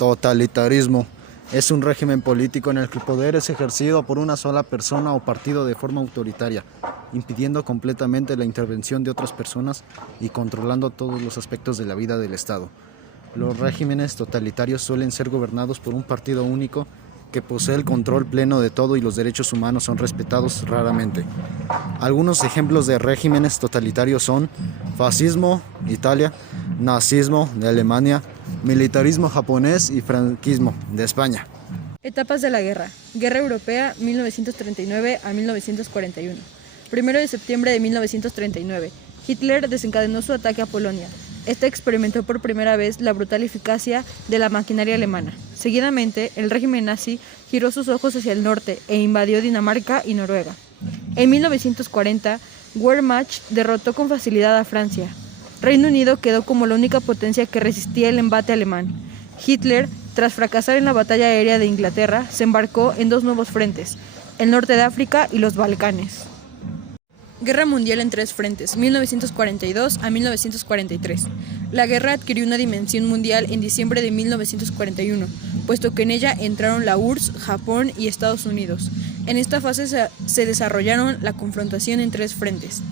Totalitarismo. Es un régimen político en el que el poder es ejercido por una sola persona o partido de forma autoritaria, impidiendo completamente la intervención de otras personas y controlando todos los aspectos de la vida del Estado. Los regímenes totalitarios suelen ser gobernados por un partido único que posee el control pleno de todo y los derechos humanos son respetados raramente. Algunos ejemplos de regímenes totalitarios son fascismo, Italia, nazismo de Alemania, militarismo japonés y franquismo de España. Etapas de la guerra. Guerra Europea 1939 a 1941. 1 de septiembre de 1939. Hitler desencadenó su ataque a Polonia. Este experimentó por primera vez la brutal eficacia de la maquinaria alemana. Seguidamente, el régimen nazi giró sus ojos hacia el norte e invadió Dinamarca y Noruega. En 1940, Wehrmacht derrotó con facilidad a Francia. Reino Unido quedó como la única potencia que resistía el embate alemán. Hitler, tras fracasar en la batalla aérea de Inglaterra, se embarcó en dos nuevos frentes, el norte de África y los Balcanes. Guerra Mundial en tres frentes, 1942 a 1943. La guerra adquirió una dimensión mundial en diciembre de 1941, puesto que en ella entraron la URSS, Japón y Estados Unidos. En esta fase se desarrollaron la confrontación en tres frentes.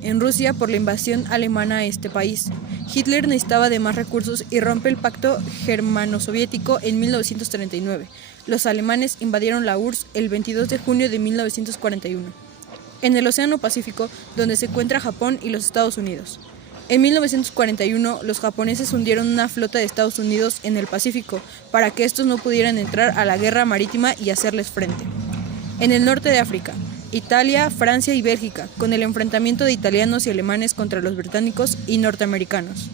En Rusia, por la invasión alemana a este país. Hitler necesitaba de más recursos y rompe el pacto germano-soviético en 1939. Los alemanes invadieron la URSS el 22 de junio de 1941. En el Océano Pacífico, donde se encuentra Japón y los Estados Unidos. En 1941, los japoneses hundieron una flota de Estados Unidos en el Pacífico para que estos no pudieran entrar a la guerra marítima y hacerles frente. En el norte de África, Italia, Francia y Bélgica, con el enfrentamiento de italianos y alemanes contra los británicos y norteamericanos.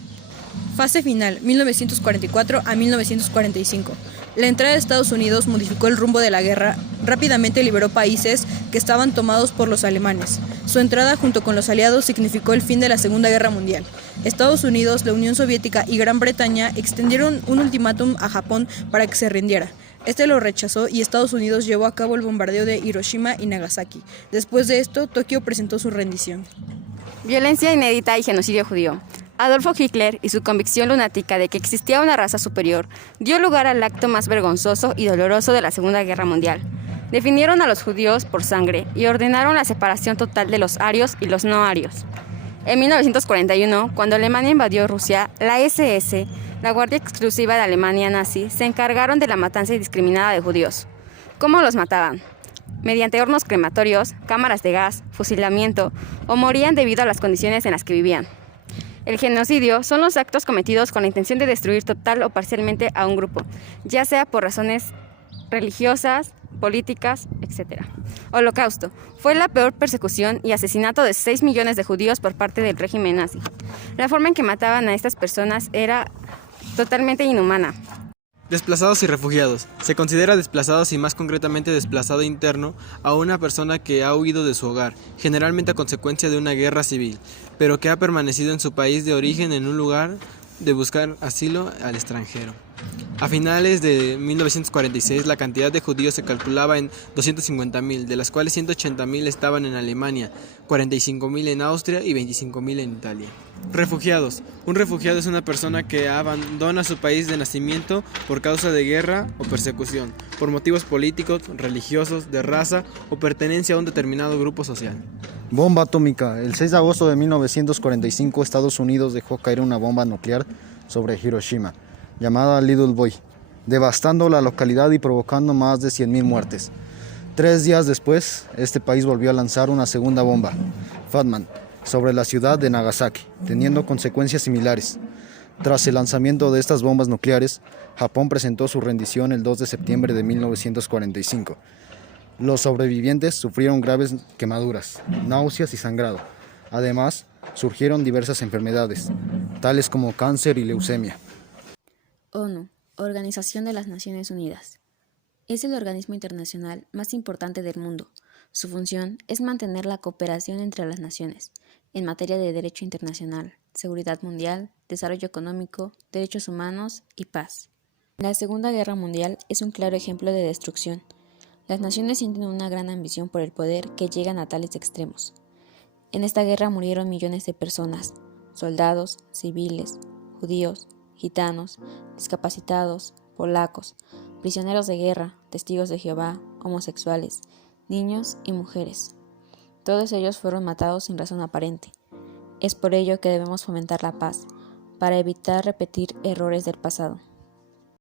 Fase final, 1944 a 1945. La entrada de Estados Unidos modificó el rumbo de la guerra, rápidamente liberó países que estaban tomados por los alemanes. Su entrada junto con los aliados significó el fin de la Segunda Guerra Mundial. Estados Unidos, la Unión Soviética y Gran Bretaña extendieron un ultimátum a Japón para que se rindiera. Este lo rechazó y Estados Unidos llevó a cabo el bombardeo de Hiroshima y Nagasaki. Después de esto, Tokio presentó su rendición. Violencia inédita y genocidio judío. Adolfo Hitler y su convicción lunática de que existía una raza superior dio lugar al acto más vergonzoso y doloroso de la Segunda Guerra Mundial. Definieron a los judíos por sangre y ordenaron la separación total de los arios y los no arios. En 1941, cuando Alemania invadió Rusia, la SS, la Guardia Exclusiva de Alemania nazi, se encargaron de la matanza indiscriminada de judíos. ¿Cómo los mataban? Mediante hornos crematorios, cámaras de gas, fusilamiento o morían debido a las condiciones en las que vivían. El genocidio son los actos cometidos con la intención de destruir total o parcialmente a un grupo, ya sea por razones religiosas, políticas, etc. Holocausto fue la peor persecución y asesinato de 6 millones de judíos por parte del régimen nazi. La forma en que mataban a estas personas era totalmente inhumana. Desplazados y refugiados. Se considera desplazados y más concretamente desplazado interno a una persona que ha huido de su hogar, generalmente a consecuencia de una guerra civil, pero que ha permanecido en su país de origen en un lugar de buscar asilo al extranjero. A finales de 1946 la cantidad de judíos se calculaba en 250.000, de las cuales 180.000 estaban en Alemania, 45.000 en Austria y 25.000 en Italia. Refugiados. Un refugiado es una persona que abandona su país de nacimiento por causa de guerra o persecución, por motivos políticos, religiosos, de raza o pertenencia a un determinado grupo social. Bomba atómica. El 6 de agosto de 1945, Estados Unidos dejó caer una bomba nuclear sobre Hiroshima, llamada Little Boy, devastando la localidad y provocando más de 100.000 muertes. 3 días después, este país volvió a lanzar una segunda bomba, Fat Man, sobre la ciudad de Nagasaki, teniendo consecuencias similares. Tras el lanzamiento de estas bombas nucleares, Japón presentó su rendición el 2 de septiembre de 1945. Los sobrevivientes sufrieron graves quemaduras, náuseas y sangrado. Además, surgieron diversas enfermedades, tales como cáncer y leucemia. ONU, Organización de las Naciones Unidas. Es el organismo internacional más importante del mundo. Su función es mantener la cooperación entre las naciones en materia de derecho internacional, seguridad mundial, desarrollo económico, derechos humanos y paz. La Segunda Guerra Mundial es un claro ejemplo de destrucción. Las naciones sienten una gran ambición por el poder que llegan a tales extremos. En esta guerra murieron millones de personas, soldados, civiles, judíos, gitanos, discapacitados, polacos, prisioneros de guerra, testigos de Jehová, homosexuales, niños y mujeres. Todos ellos fueron matados sin razón aparente. Es por ello que debemos fomentar la paz, para evitar repetir errores del pasado.